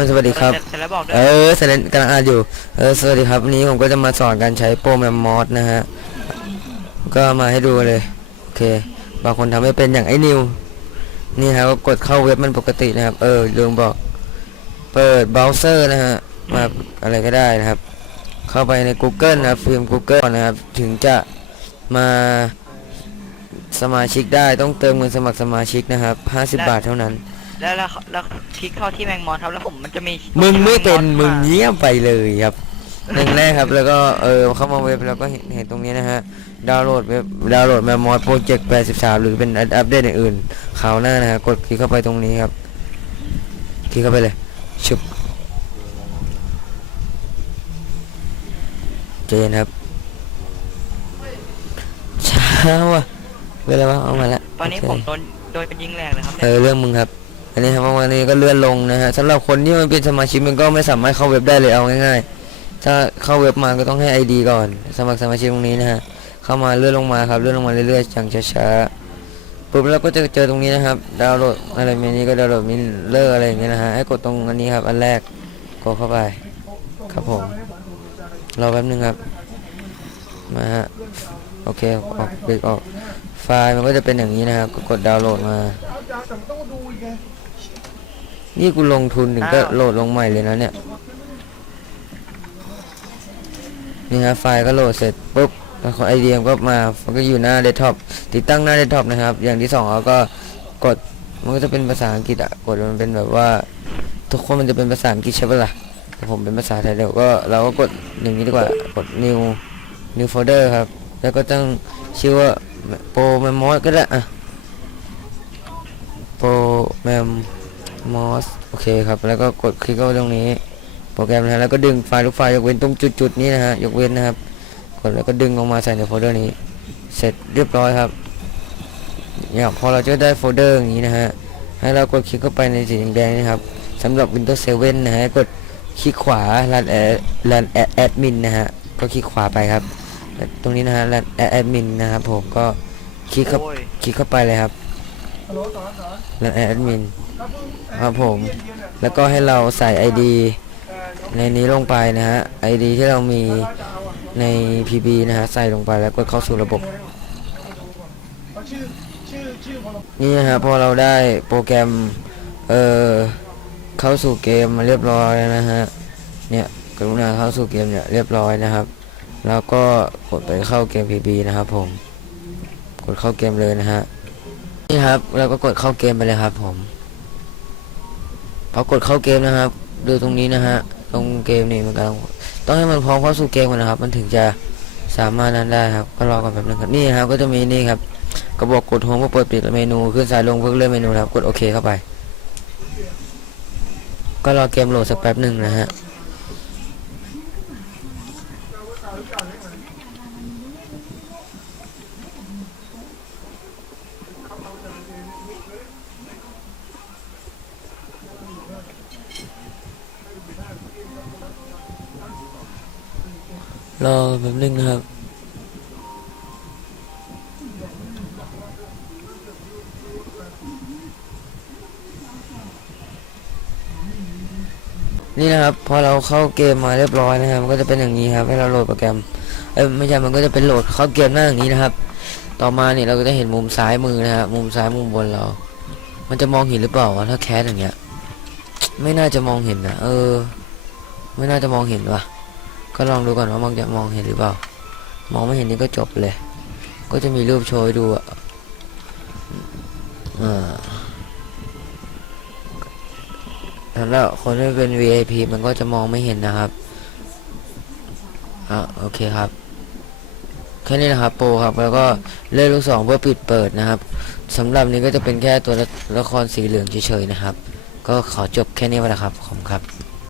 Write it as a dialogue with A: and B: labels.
A: อสวัสดีครับ
B: เสร็จแล้วบอกด้ว
A: เอยอเซเลนกำลังอ่านอยู่ เออสวัสดีครับวันนี้ผมก็จะมาสอนการใช้โปรแมมมอสนะฮะ ก็มาให้ดูเลย โอเค บางคนทำไม่เป็นอย่างไอ้นิว นี่ครับก็กดเข้าเว็บมันปกตินะครับ เออลืมบอก เปิดเบราว์เซอร์นะฮะ มาอะไรก็ได้นะครับ เข้าไปใน Google นะครับฟิล์ม Google ก่อนนะครับ ถึงจะมาสมาชิกได้ต้องเติมเงินสมัครสมาชิกนะครับ 50 บาทเท่านั้น
B: แล้วแล้วแล้วคลิกเข้าที่แมงมอนครับ แล้วผมมันจะมี
A: มึงไม่เป็น
B: แง
A: มึงาเยี่ยมไปเลยครับหนึ่งแรกครับ แล้วก็เออเข้ามาเว็บแล้วก็เห็นเห็นตรงนี้นะฮะดาวน์โหลดเว็บดาวน์โหลดแมมมอสโปรเจกต์83 หรือเป็นอัปเดตอื่นๆข่าวหน้านะฮะกดคลิกเข้าไปตรงนี้ครับ คลิกเข้าไปเลยชุบเจนครับช้าว่ะเวลาวะเอามาแล้ว
B: ตอนนี้
A: โเค
B: ผมโดนโดนยิงแหลกเลยครับ
A: เอ
B: เนี่ย
A: อเรื่องมึงครับ อันนี้ครับวันนี้ก็เลื่อนลงนะฮะสำหรับคนที่มันเป็นสมาชิกมันก็ไม่สามารถเข้าเว็บได้เลยเอาง่าย ๆ ถ้าเข้าเว็บมาก็ต้องให้ ID ก่อน สมัครสมาชิกตรงนี้นะฮะเข้ามาเลื่อนลงมาครับเลื่อนลงมาเรื่อยๆอย่างช้าๆปุ๊บเราก็จะเจอตรงนี้นะครับดาวน์โหลดอะไรเมนูก็ดาวน์โหลดมิลเลอร์อะไรอย่างเงี้ยนะฮะให้กดตรงอันนี้ครับอันแรกกดเข้าไปครับผมรอแป๊บนึงครับมาฮะโอเคออกเบรกออกไฟล์มันก็จะเป็นอย่างนี้นะครับก็กดดาวน์โหลดมา นี่กูลงทุนถึงก็โหลดลงใหม่เลยนะเนี่ย นี่ฮะไฟล์ก็โหลดเสร็จปุ๊บแล้วของไอเดียก็มามันก็อยู่หน้าเดสก์ท็อปติดตั้งหน้าเดสก์ท็อปนะครับ อย่างที่สองเราก็กดมันก็จะเป็นภาษาอังกฤษอะกดมันเป็นแบบว่า ทุกคนมันจะเป็นภาษาอังกฤษใช่ปะล่ะแต่ผมเป็นภาษาไทยเดี๋ยวก็เราก็กดอย่างนี้ดีกว่ากด new new folder ครับ แล้วก็ต้องชื่อว่า pro memos ก็ได้อะ pro mem mos โอเคครับ แล้วก็กดคลิกเข้าตรงนี้ โปรแกรมนะแล้วก็ดึงไฟล์ทุกไฟล์ยกเว้นตรงจุดๆนี้นะฮะยกเว้นนะครับ กดแล้วก็ดึงออกมาใส่ในโฟลเดอร์นี้ เสร็จเรียบร้อยครับเนี่ยพอเราจะได้โฟลเดอร์อย่างนี้นะฮะให้เรากดคลิกเข้าไปในสีแดงนะครับสำหรับ Windows 7 นะฮะกดคลิกขวารันแอดรันแอดมินนะฮะก็คลิกขวาไปครับ ตรงนี้นะฮะรันแอดมินนะครับผมก็คลิกเข้าคลิกเข้าไปเลยครับ แล้วแอดมินครับผม แล้วก็ให้เราใส่ ID ในนี้ลงไปนะฮะ ID ที่เรามีใน PB นะฮะ ใส่ลงไปแล้วก็เข้าสู่ระบบ นี่นะฮะพอเราได้โปรแกรม เอ่อ เข้าสู่เกมมาเรียบร้อยแล้วนะฮะ เนี่ยกรุณาเข้าสู่เกมเนี่ยเรียบร้อยนะครับ แล้วก็กดไปเข้าเกม PB นะครับผม กดเข้าเกมเลยนะฮะ นี่ครับ เราก็กดเข้าเกมไปเลยครับ ผมพอกดเข้าเกมนะครับ ดูตรงนี้นะฮะตรงเกมนี่มันกำลังต้องให้มันพร้อมเข้าสู่เกมก่อนนะครับ มันถึงจะสามารถนั้นได้ครับก็รอก่อนแป๊บนึงครับนี่ครับก็จะมีนี่ครับกระบอกกดโฮมเพื่อเปิดปิดเมนูขึ้นสายลงเพื่อเลื่อนเมนูครับ กดโอเคเข้าไป ก็รอเกมโหลดสักแป๊บหนึ่งนะฮะ รอแป๊บนึงนะครับ นี่นะครับพอเราเข้าเกมมาเรียบร้อยนะครับมันก็จะเป็นอย่างนี้ครับให้เราโหลดโปรแกรมเอ้ยไม่ใช่มันก็จะเป็นโหลดเข้าเกมหน้าอย่างนี้นะครับ ต่อมาเนี่ยเราก็จะเห็นมุมซ้ายมือนะครับมุมซ้ายมุมบนเรา มันจะมองเห็นหรือเปล่าถ้าแคสอย่างเงี้ย ไม่น่าจะมองเห็นนะเออ ไม่น่าจะมองเห็นว่ะ ก็ลองดูก่อนว่ามันจะมองเห็นหรือเปล่า มองไม่เห็นนี่ก็จบเลย ก็จะมีรูปโชว์ดูอะอ่าสำหรับคนที่เป็น VIP มันก็จะมองไม่เห็นนะครับอ่าโอเคครับ แค่นี้นะครับโปรครับ แล้วก็เลื่อนลูกสองเพื่อปิดเปิดนะครับสำหรับนี้ก็จะเป็นแค่ตัวละละครสีเหลืองเฉยๆนะครับ ก็ขอจบแค่นี้ไปแล้วครับ ขอบคุณครับ